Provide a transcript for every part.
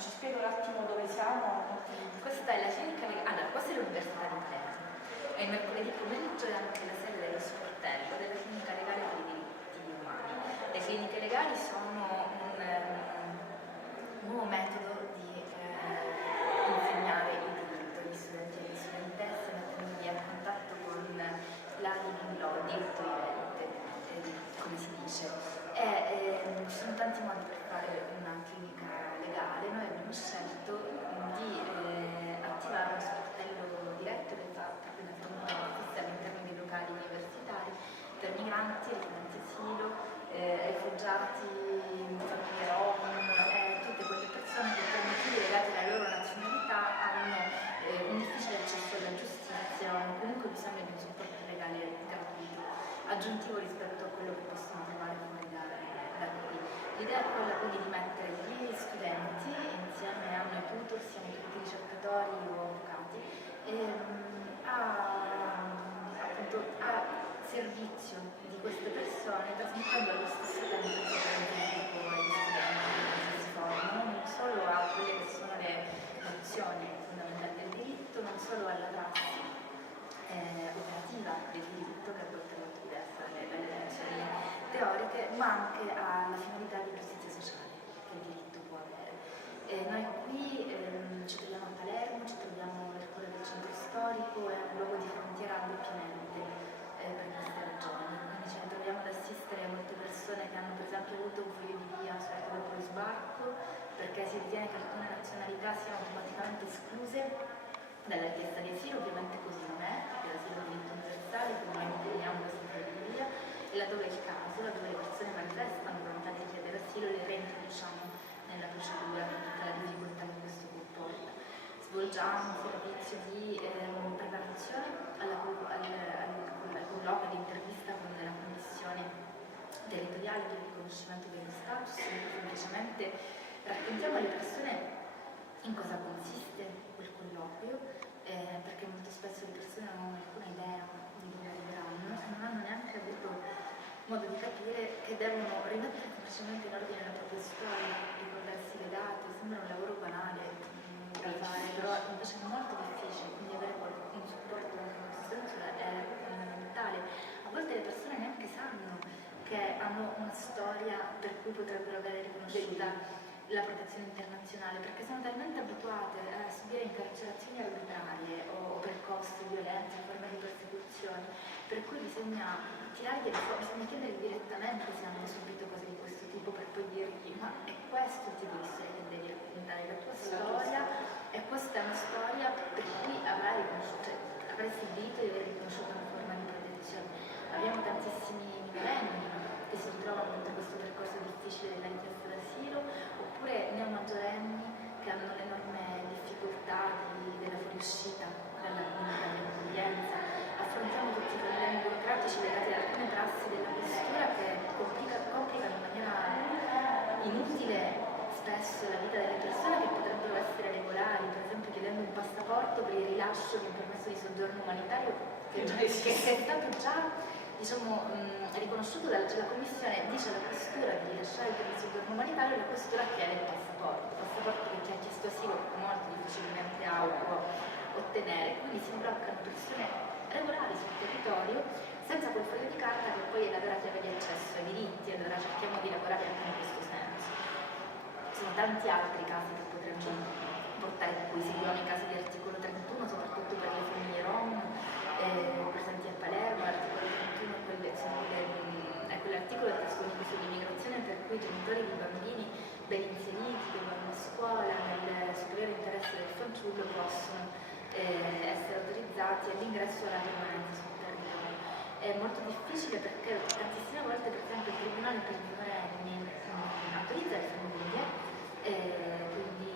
ci spiego un attimo dove siamo? Questa è la clinica legale, allora questa è l'Università di Palermo e il mercoledì pomeriggio è anche la sede dello sportello della clinica legale per i diritti umani. Le cliniche legali sono un nuovo metodo di insegnare il diritto agli studenti e alle studentesse, mettendovi a contatto con il diritto vivente, come si dice. Ci sono tanti modi per fare una clinica legale. Noi abbiamo scelto di attivare uno sportello diretto che fa proprio una formazione fissa all'interno dei locali universitari per migranti, richiedenti asilo, rifugiati, famiglie rom, tutte quelle persone che per motivi legati alla loro nazionalità hanno un difficile accesso alla giustizia o hanno comunque bisogno di un supporto legale gratuito, aggiuntivo rispetto a quello che possono trovare fuori da qui. L'idea è quella quindi di mettere gli studenti insieme a noi tutor, siamo tutti ricercatori o avvocati, a servizio di queste persone, trasmettendo allo stesso tempo il diritto agli studenti che si formano, non solo a quelle che sono le nozioni fondamentali del diritto, non solo alla prassi operativa del diritto, che a volte è molto diversa dalle nozioni teoriche, ma anche alla finalità di giustizia sociale che il diritto può avere. Noi qui ci troviamo a Palermo, ci troviamo nel cuore del centro storico, è un luogo di frontiera doppiamente per queste ragioni, quindi ci troviamo ad assistere a molte persone che hanno per esempio avuto un foglio di via subito dopo lo sbarco, perché si ritiene che alcune nazionalità siano automaticamente escluse dalla richiesta di asilo. Ovviamente così non è, perché l'asilo è un diritto universale, quindi noi impegniamo questo foglio di via, e laddove è il caso, laddove le persone manifestano volontà di richiedere asilo, le reintroduciamo nella procedura con tutta la difficoltà che questo comporta. Svolgiamo un servizio di preparazione al colloquio di intervista con la commissione territoriale per il riconoscimento dello status, semplicemente raccontiamo alle persone in cosa consiste quel colloquio, perché molto spesso le persone non hanno alcuna idea di dove arriveranno e non hanno neanche avuto modo di capire che devono rimettere semplicemente in ordine la propria storia, ricordarsi le date. Sembra un lavoro banale da fare, però invece è molto difficile, quindi avere un supporto anche in questo senso è fondamentale. A volte le persone neanche sanno che hanno una storia per cui potrebbero avere riconosciuta la protezione internazionale, perché sono talmente abituate a subire incarcerazioni arbitrarie o per costi, violenze, forme di persecuzione, per cui bisogna tirargli fuori, bisogna chiedere direttamente se hanno subito cose di questo tipo, per poi dirgli: ma è questo il tipo di storia che devi raccontare, la tua storia, e questa è una storia per cui avresti il diritto di aver riconosciuto una forma di protezione. Abbiamo tantissimi minorenni che si ritrovano in questo percorso difficile della richiesta d'asilo, oppure neomaggiorenni che hanno l'enorme difficoltà della fuoriuscita dalla comunità di accoglienza. Affrontiamo tutti i problemi burocratici legati ad alcune prassi della questura che complicano in maniera inutile spesso la vita delle persone che potrebbero essere regolari, per esempio chiedendo un passaporto per il rilascio di un permesso di soggiorno umanitario che è stato già riconosciuto la Commissione dice alla questura di rilasciare il permesso di soggiorno umanitario, e la questura chiede il passaporto che chi ha chiesto asilo molto difficilmente può ottenere, quindi si bloccano persone regolari sul territorio senza quel foglio di carta che poi è la vera chiave di accesso ai diritti. Allora cerchiamo di lavorare anche in questo senso. Ci sono tanti altri casi che potremmo portare qui, seguiamo i casi di articolo 31 soprattutto per le famiglie rom presenti a Palermo. L'articolo 31 è quell'articolo del testo unico sull'immigrazione per cui i genitori di bambini ben inseriti che vanno a scuola nel superiore interesse del fanciullo possono essere autorizzati all'ingresso e alla permanenza sul territorio. È molto difficile perché tantissime volte, per esempio, il tribunale per i minorenni autorizza le famiglie, quindi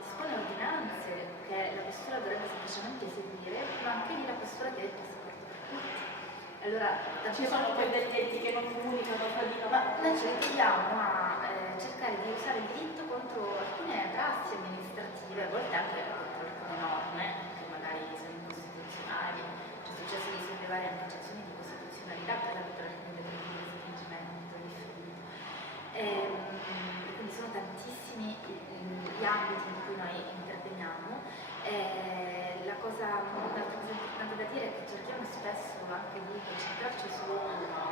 dispone ordinanze che la questura dovrebbe semplicemente eseguire, ma anche lì la questura chiede il passaporto per tutti. Allora, ci sono poi degli enti che non comunicano fra di loro. Ma noi ci ritroviamo a cercare di usare il diritto contro alcune prassi amministrative, a volte anche contro alcune norme che magari sono incostituzionali. Ci è successo di sollevare anche eccezioni di costituzionalità per la violazione del respingimento differito. Quindi sono tantissimi ambiti in cui noi interveniamo. Un'altra cosa importante da dire è che cerchiamo spesso anche di concentrarci su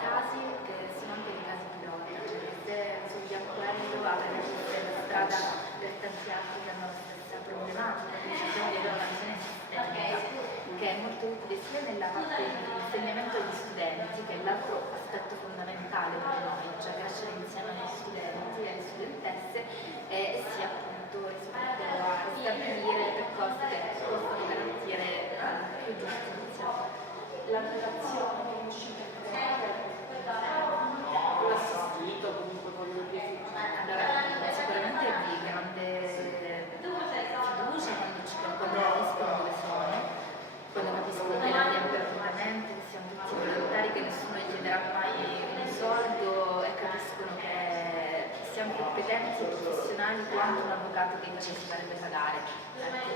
casi che sono anche dei casi pilota, cioè che se risolviamo quello avremo la strada per tanti altri che hanno la stessa problematica, quindi cerchiamo di avere una visione sistemica che è molto utile sia nella parte di insegnamento agli studenti, che è l'altro aspetto fondamentale per noi, cioè crescere insieme agli studenti e alle studentesse, e sia appunto rispetto a stabilire percorsi che possono garantire più giustizia. La relazione che è uscita l'assistito, comunque voglio dire. Allora, sicuramente è di grande fiducia quando capiscono dove sono, quando capiscono che lavoriamo gratuitamente, che siamo tutti volontari, che nessuno gli chiederà mai un soldo, e capiscono che siamo competenti e professionali quanto un avvocato che invece si farebbe pagare.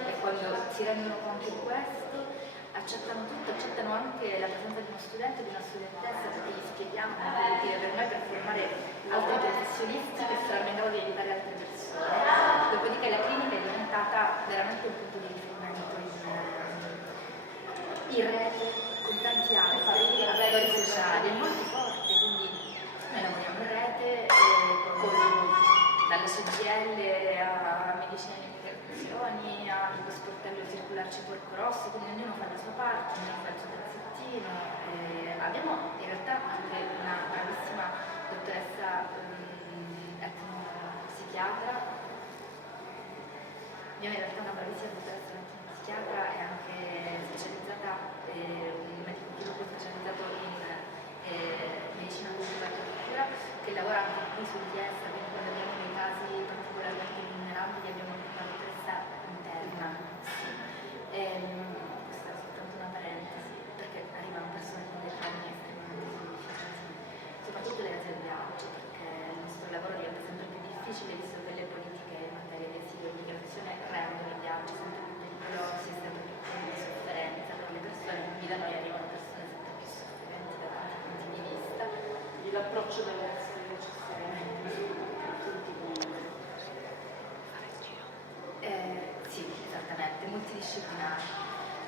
E quando si rendono conto di questo accettano tutto, accettano anche la presenza di uno studente o di una studentessa, perché gli spieghiamo che vuol dire per noi, per formare altri professionisti che saranno in grado di aiutare altre persone. Dopodiché la clinica è diventata veramente un punto di riferimento in rete con tanti altri attori sociali, è molto forte, quindi noi lavoriamo in rete dalle CGL a medicina di immigrazioni, allo sportello circolarci Porco Rosso, quindi ognuno fa la sua parte, ognuno fa il suo pezzettino. Abbiamo in realtà anche una bravissima dottoressa etnopsichiatra, abbiamo in realtà una bravissima dottoressa etnopsichiatra e anche specializzata, un medico chirurgo specializzato in medicina cultura e tortura, che lavora anche qui su richiesta, quindi quando abbiamo dei casi particolarmente vulnerabili abbiamo una dottoressa interna. Questa è soltanto una parentesi, perché arrivano persone con dei traumi estremamente significativi, soprattutto le case di viaggio, perché il nostro lavoro diventa sempre più difficile visto che le politiche in materia di asilo e immigrazione rendono i viaggi sempre più pericolosi e sempre più pieni di sofferenza per le persone, quindi da noi arrivano persone sempre più sofferenti da tanti punti di vista. L'approccio deve essere necessariamente sì, esattamente, multidisciplinare.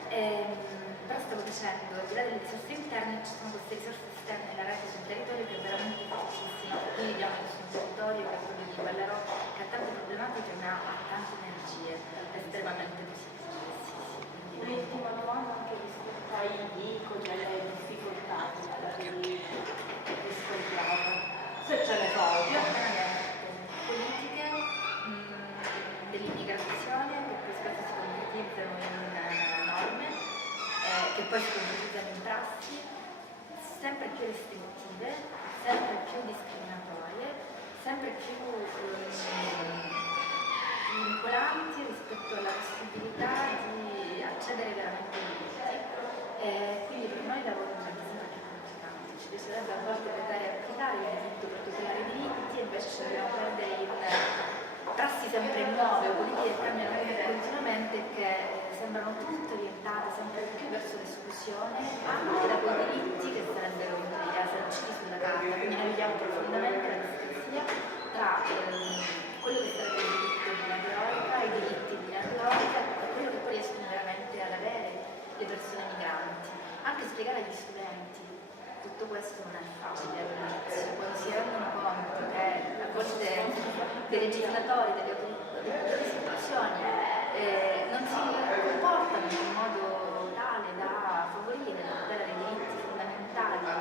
Però stavo dicendo, al di là delle risorse interne ci sono queste risorse esterne nella rete sul territorio che è veramente fortissima. Noi viviamo su un territorio che è quello di Ballarò, che ha tante problematiche ma ha tante energie estremamente positive. Sì. l'ultima domanda anche rispetto ai vicoli, alle difficoltà che riscontrate, se ce ne sono. Io ho appena detto politiche dell'immigrazione che poi spesso si concretizzano in norme, che poi si concretizzano in prassi sempre più restrittive, sempre più discriminatorie, sempre più vincolanti rispetto alla possibilità di accedere veramente ai diritti. Quindi per noi il lavoro diventa sempre più complicato, ci piacerebbe a volte vedere applicare il diritto per tutelare i diritti, e invece ci dobbiamo perdere in prassi sempre nuove o politiche che cambiano continuamente, che sembrano tutte orientate sempre più verso l'esclusione anche da quei diritti che sarebbero in teoria sanciti sulla carta. Quindi noi vediamo profondamente la discrasia tra quello che sarebbe il diritto di una teorica, i diritti di una teorica e quello che poi riescono veramente ad avere le persone migranti. Anche spiegare agli studenti tutto questo non è facile all'inizio, quando si rendono conto che a volte dei legislatori, delle istituzioni non si comportano in modo tale da favorire la tutela dei diritti fondamentali, ma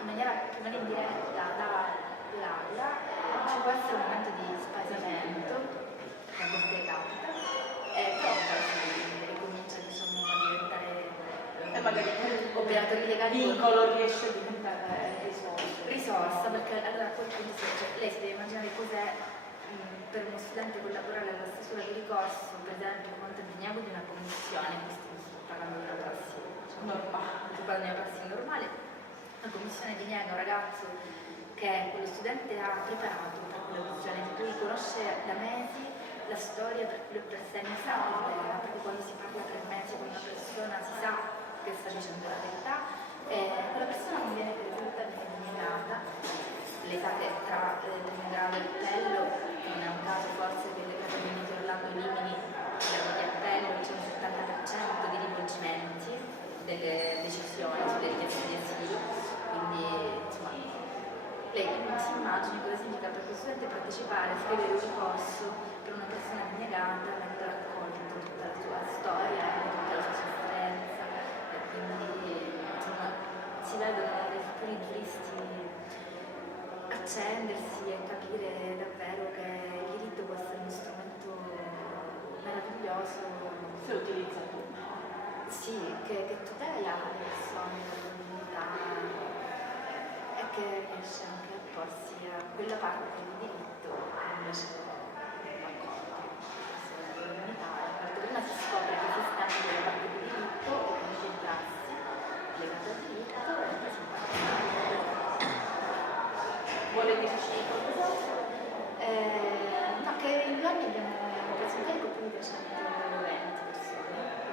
in maniera più o meno indiretta da violarla, ci può essere un momento di spaesamento, che a volte capita, però poi si ricomincia diciamo, a diventare magari operatori legali. vincolo riesce a diventare Risorsa, perché allora a quel punto lei si deve immaginare cos'è per uno studente collaborare alla stesura di ricorso, per esempio, quanto è diniego di una commissione, questo sto parlando di una prassi normale. sto parlando di una prassi normale, una commissione diniega un ragazzo che quello studente ha preparato per quella commissione, di cui conosce da mesi la storia per quello per segno sa la, perché quando si parla 3 mesi con una persona si sa che sta dicendo la verità, quella persona non viene per risulta deniegata, lei sa che tra il primo grado e l'appello non è un caso forse che le fondamentale, scrivere un ricorso per una persona abnegata avendo raccolto tutta la sua storia e tutta la sua sofferenza, e quindi insomma si vedono alcuni giuristi accendersi e capire davvero che il diritto può essere uno strumento meraviglioso. Se utilizza tutto. Sì, che tutela le persone, la loro dignità e che riesce anche a porsi a quella parte di diritto che invece non conta. La loro dignità, prima si scopre che esiste anche quella parte di diritto e quindi di prassi legata al diritto e poi si parla. Vuole dirci qualcosa? No, che in 2 anni abbiamo preso in carico più di 320 persone dentro.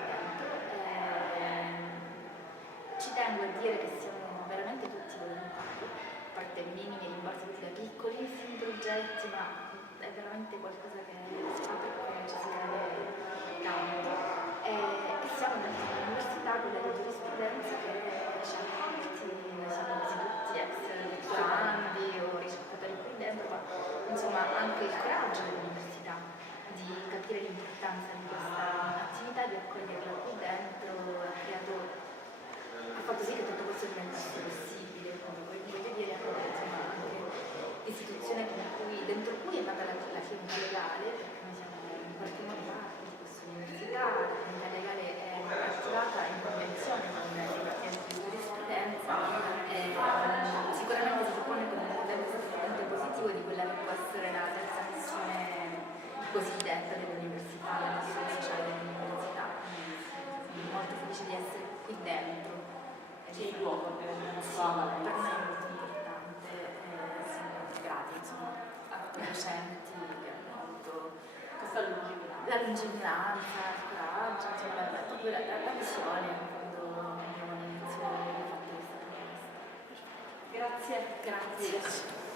Ci tengo a dire che siamo veramente tutti volontari, a parte minimi rimborsi da piccolissimi progetti, ma è veramente qualcosa che si fa perché ci si crede tanto. E siamo dentro un'università, quella di giurisprudenza, che ci ha accolti, noi siamo quasi tutti ex dottorandi o ricercatori qui dentro, ma insomma anche il coraggio dell'università di capire l'importanza di questa attività, di accoglierla qui dentro, ha fatto sì che tutto questo diventasse possibile, come voglio dire, insomma anche l'istituzione dentro cui è nata la clinica legale, perché noi siamo in qualche modo parte di questa università, la clinica legale è attivata in convenzione con il Dipartimento di Giurisprudenza e sicuramente si suppone come un modello estremamente positivo di quella che può essere la terza missione cosiddetta dell'università, la missione sociale dell'università. Sono molto felice di essere qui dentro. C'è il luogo per una Sì, scuola. per me è molto importante e sono molto grata insomma, a quei docenti che hanno avuto Questa lungimiranza. la lungimiranza, il coraggio, insomma, proprio la visione quando abbiamo all'inizio fatto questa proposta. Grazie. Grazie.